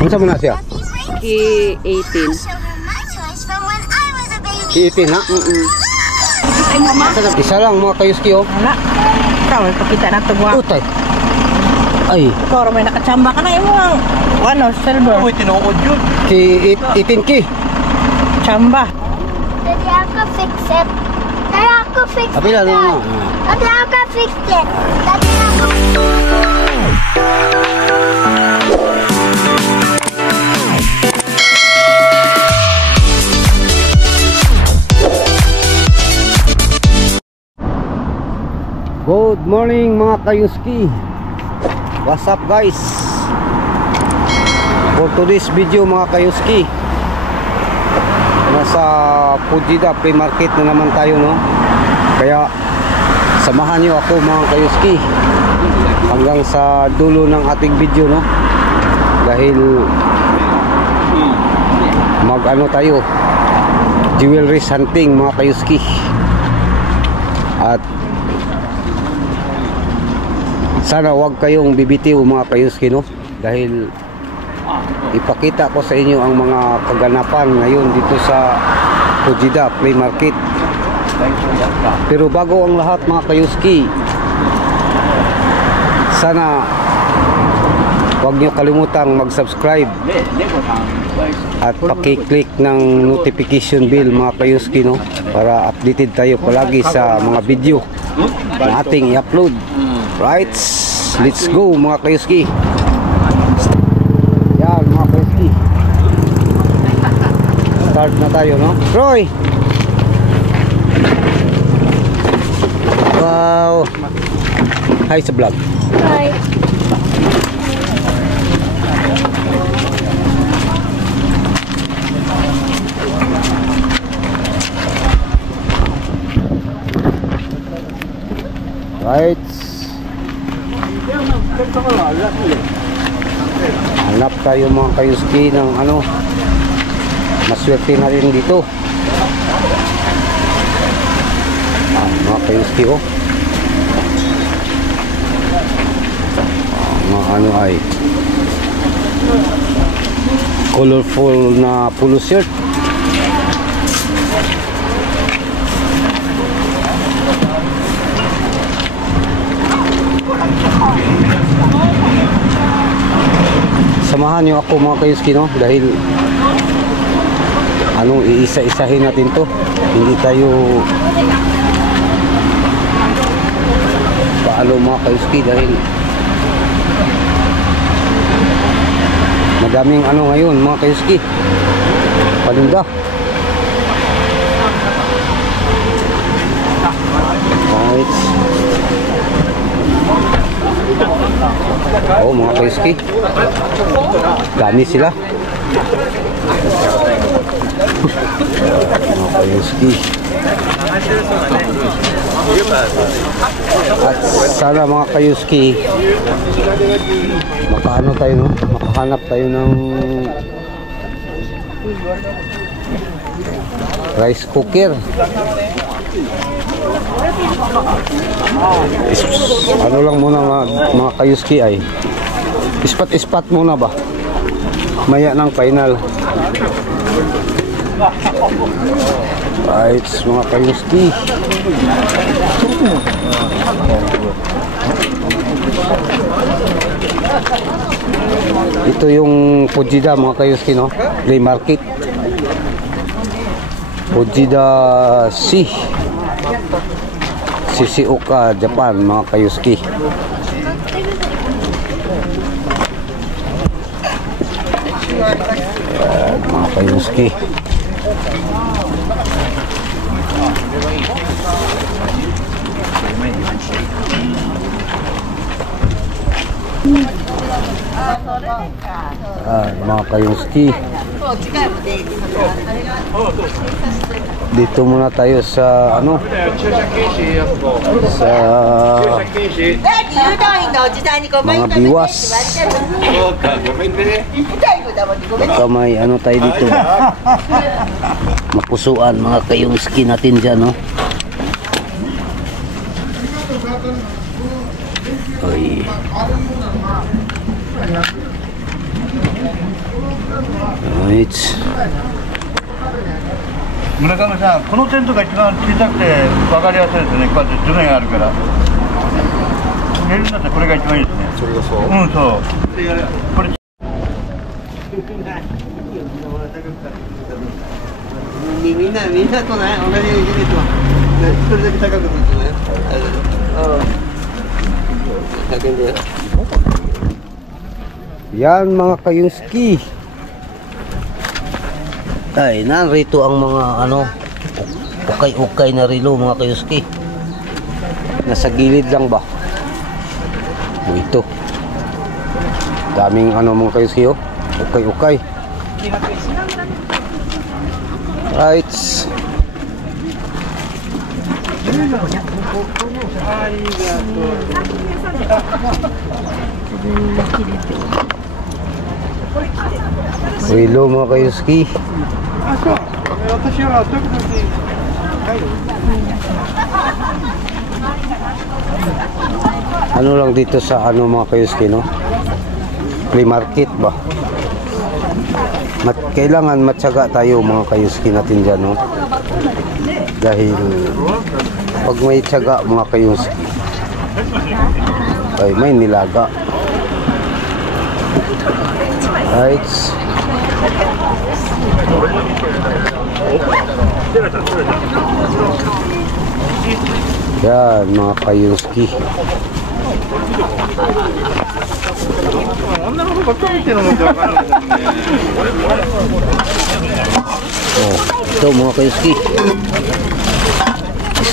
Unsa man na siya? Ki 18. Ki 18 ha? Isa lang mga kayuski oh. Wala. Ikaw, ipakita na ito buha. Utay. Ay. Ikaw, may nakachamba ka na yung mga, ano, silver. Uy, tinuod yun. Ki 18 ki. Chamba. Daddy, I can fix it. Daddy, I can fix it. Apila na nga. Daddy, I can fix it. Daddy, I can... Good morning mga kayuski. What's up guys? For today's video mga kayuski, nasa Pujida Flea Market na naman tayo no. Kaya samahan nyo ako mga kayuski hanggang sa dulo ng ating video no. Dahil mag ano tayo, jewelry hunting mga kayuski. At sana wag kayong bibitiw mga kayuski no, dahil ipakita ko sa inyo ang mga kaganapan ngayon dito sa Pujida Flea Market. Pero bago ang lahat mga kayuski, sana wag nyo kalimutang mag-subscribe at paki-click ng notification bell mga kayuski no, para updated tayo palagi sa mga video na ating i-upload. Right, let's go mga kayuski. Yan mga kayuski, start na tayo no. Roy, wow, hi sa vlog. Hi. Right, hanap tayo mga kayuski ng ano, maswerte na rin dito. Mga kayuski oh, mga ano ay colorful na polo shirt. Samahan nyo ako mga kayuski no, dahil anong iisa-isahin natin to, hindi tayo paalo mga kayuski, dahil madaming ano ngayon mga kayuski, palinda. Right. Oh mga kayuski, dami sila mga kayuski. At sana mga kayuski makaano tayo no, makahanap tayo ng rice cooker. Ano lang muna mga kayuski ay ispat-ispat muna ba, maya ng final. Right mga kayuski, ito yung Pujida mga kayuski no, Flea Market, Pujida Shizuoka, Japan mga kayuski. Mga kayuski, mga kayuski, dito muna tayo sa ano, sa mga biwas. Baka may ano tayo dito, mapusuan mga kayuski natin dyan no. Oy. Right. 村上さん、このテントが一番小さくて分かりやすいですね。こうやって図面があるから。寝るんだったらこれが一番いいですね。それがそう。うん、そう。これ。みんなとね、同じ技術を一人だけ高くするとね。100円で。Yan mga kayuski. Ay, narito ang mga ano, ukay-ukay na relo mga kayuski. Nasa gilid lang ba? O ito. Daming ano mga kayuski, oh. Ukay-ukay. Right. Relo mga kayuski. Ano lang dito sa ano mga kayuski, no? Flea market ba? Kailangan matyaga tayo mga kayuski natin dyan, no? Dahil pag may tiyaga mga kayuski ay may nilaga. Right. Yan mga kayuski. Oh, ito mga kayuski.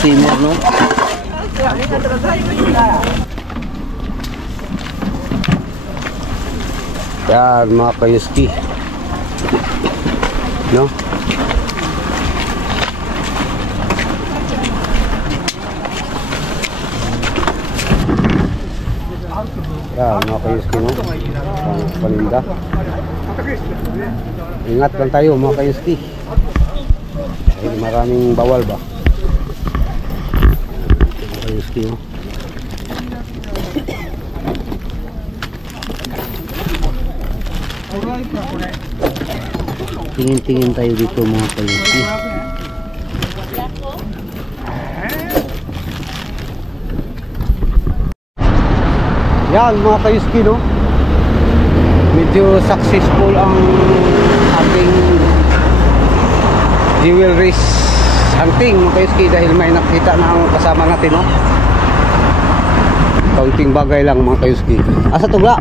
Steamer, no? Yan mga kayuski, no? Yan mga kayuski, no? Paninda. Ingat lang tayo mga kayuski. Dahil maraming bawal ba? Mga kayuski, no? Tingin-tingin tayo dito mga kayuski. Yan mga kayuski, no? Medyo successful ang ating jewelry hunting mga kayuski dahil may nakita na ang kasama natin, no? Kaunting bagay lang mga kayuski. Asa tugla?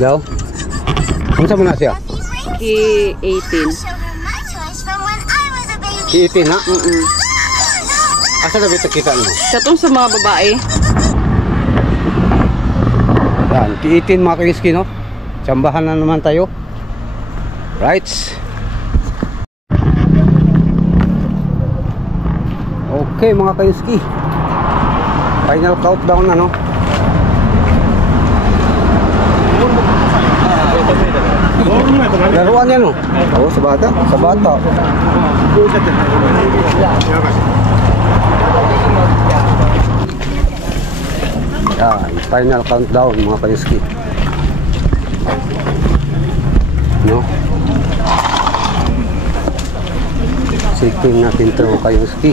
Daw? Unsa mo na siya? Ki-18. Ki-18 na? Asa na bita kita nyo? Katong sa mga babae. Yan, Ki-18 mga kayuski, no? Tsambahan na naman tayo. Right. Okay mga kayuski, final countdown na, no? Laruan yan, no? Oo, sa bata. Sa bata. Yan, final countdown mga kayuski, no? Checking natin ito mga kayuski.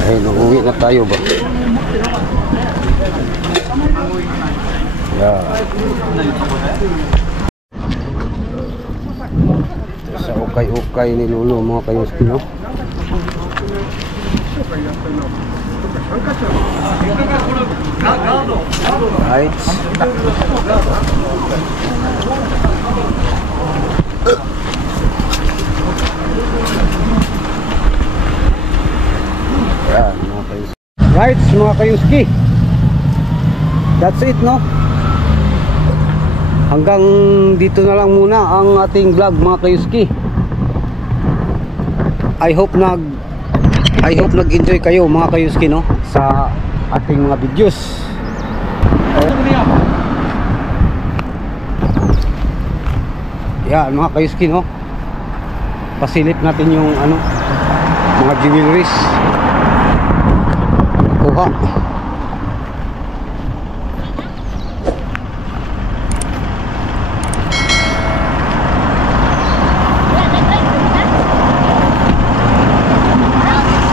Ay, nag-uwi na tayo ba? Yeah. Sa ukay-ukay ni Lolo mga kayuski, no? Right. Yan, mga kayuski. Right, mga kayuski. That's it, no? Hanggang dito na lang muna ang ating vlog mga kayuski. I hope nag-enjoy kayo mga kayuski, no? Sa ating mga videos. Yan mga kayuski, no? Pasilip natin yung ano, mga jewelries. Kuha.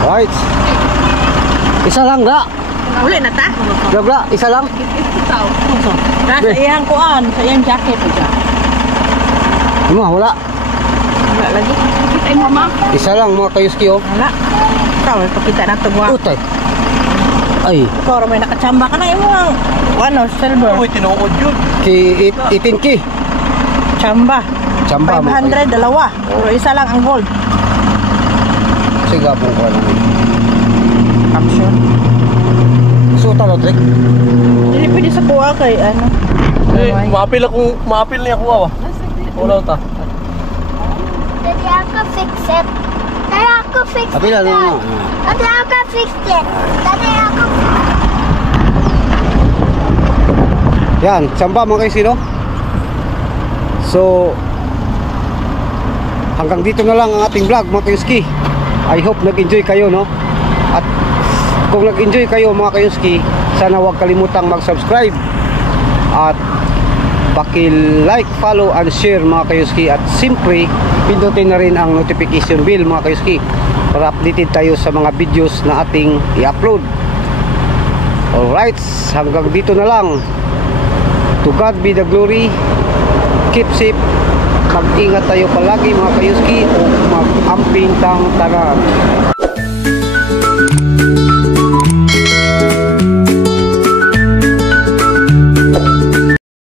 Right. Isa lang ga. Uli na ta. Gabla, isa lang. Nasa iyang kuan, sa iyang jacket siya. Wala. Wala lagi. Kita mo mama. Isa lang mga kayuski oh. Wala. Ikaw, ipakita na ito buha. Utay. Ay, Ikaw, may nakachamba ka na yung mga, ano, silver. Uy, tinuod yun. ki 18K. Chamba. Chamba mo. 500, dalawa. Pero isa lang ang gold. Sige po ko lang. Action. Suta no trick. Hindi pwede sa kuha kay, ano. Maapil niya kuha ba? Wala ta. Daddy, ako fix it. Daddy, ako fix it. Apila no. Daddy, ako fix it. Daddy, ako Yan, samba mga kayuski no. So hanggang dito na lang ang ating vlog mga kayuski. I hope nag-enjoy kayo no. At kung nag-enjoy kayo mga kayuski, sana huwag kalimutang mag-subscribe at paki-like, follow and share mga kayuski, at siyempre pindutin na rin ang notification bell mga kayuski para updated tayo sa mga videos na ating i-upload. Alright, hanggang dito na lang. To God be the glory. Keep safe. Mag-ingat tayo palagi mga kayuski o mag-amping tang tanan.